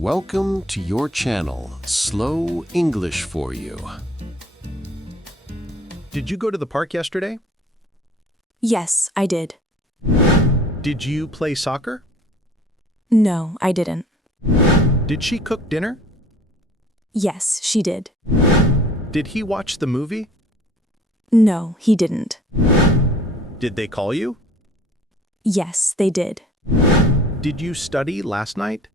Welcome to your channel, Slow English for You. Did you go to the park yesterday? Yes, I did. Did you play soccer? No, I didn't. Did she cook dinner? Yes, she did. Did he watch the movie? No, he didn't. Did they call you? Yes, they did. Did you study last night?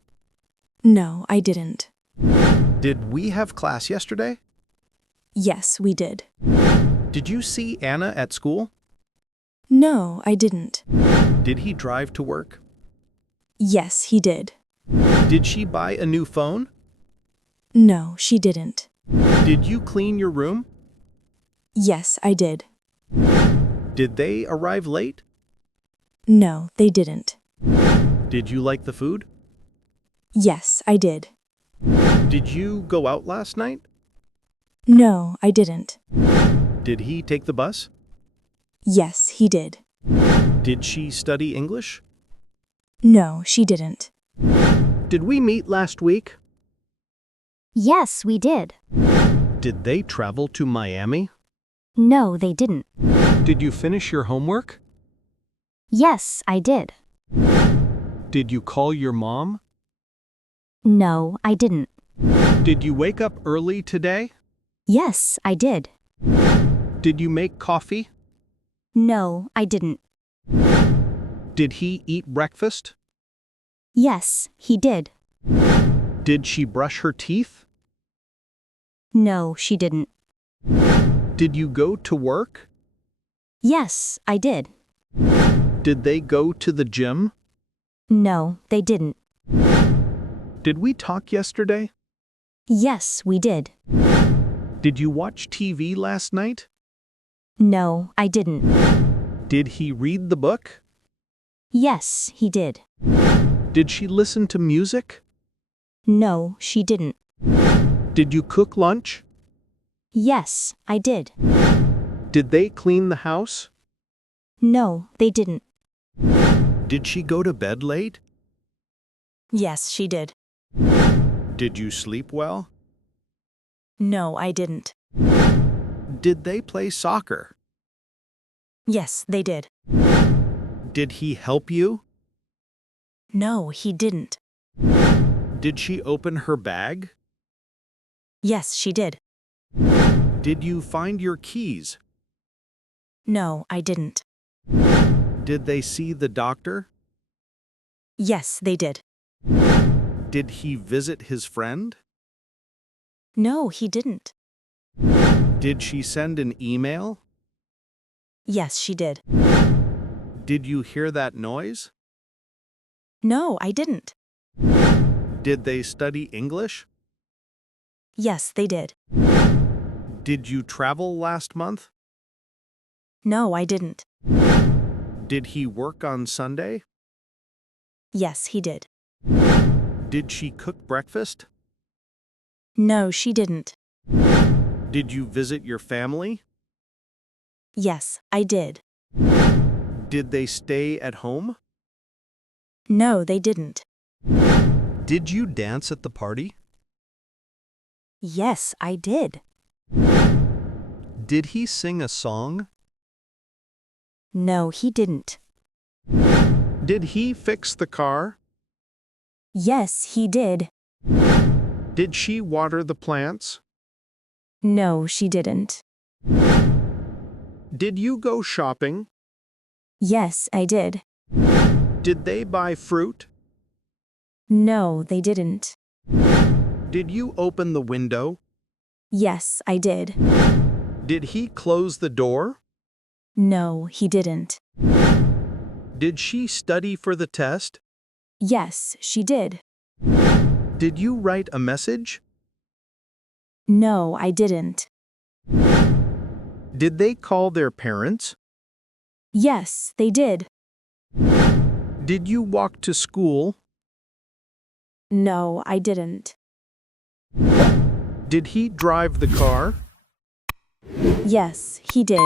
No, I didn't. Did we have class yesterday? Yes, we did. Did you see Anna at school? No, I didn't. Did he drive to work? Yes, he did. Did she buy a new phone? No, she didn't. Did you clean your room? Yes, I did. Did they arrive late? No, they didn't. Did you like the food? Yes, I did. Did you go out last night? No, I didn't. Did he take the bus? Yes, he did. Did she study English? No, she didn't. Did we meet last week? Yes, we did. Did they travel to Miami? No, they didn't. Did you finish your homework? Yes, I did. Did you call your mom? No, I didn't. Did you wake up early today? Yes, I did. Did you make coffee? No, I didn't. Did he eat breakfast? Yes, he did. Did she brush her teeth? No, she didn't. Did you go to work? Yes, I did. Did they go to the gym? No, they didn't. Did we talk yesterday? Yes, we did. Did you watch TV last night? No, I didn't. Did he read the book? Yes, he did. Did she listen to music? No, she didn't. Did you cook lunch? Yes, I did. Did they clean the house? No, they didn't. Did she go to bed late? Yes, she did. Did you sleep well? No, I didn't. Did they play soccer? Yes, they did. Did he help you? No, he didn't. Did she open her bag? Yes, she did. Did you find your keys? No, I didn't. Did they see the doctor? Yes, they did. Did he visit his friend? No, he didn't. Did she send an email? Yes, she did. Did you hear that noise? No, I didn't. Did they study English? Yes, they did. Did you travel last month? No, I didn't. Did he work on Sunday? Yes, he did. Did she cook breakfast? No, she didn't. Did you visit your family? Yes, I did. Did they stay at home? No, they didn't. Did you dance at the party? Yes, I did. Did he sing a song? No, he didn't. Did he fix the car? Yes, he did. Did she water the plants? No, she didn't. Did you go shopping? Yes, I did. Did they buy fruit? No, they didn't. Did you open the window? Yes, I did. Did he close the door? No, he didn't. Did she study for the test? Yes, she did. Did you write a message? No, I didn't. Did they call their parents? Yes, they did. Did you walk to school? No, I didn't. Did he drive the car? Yes, he did.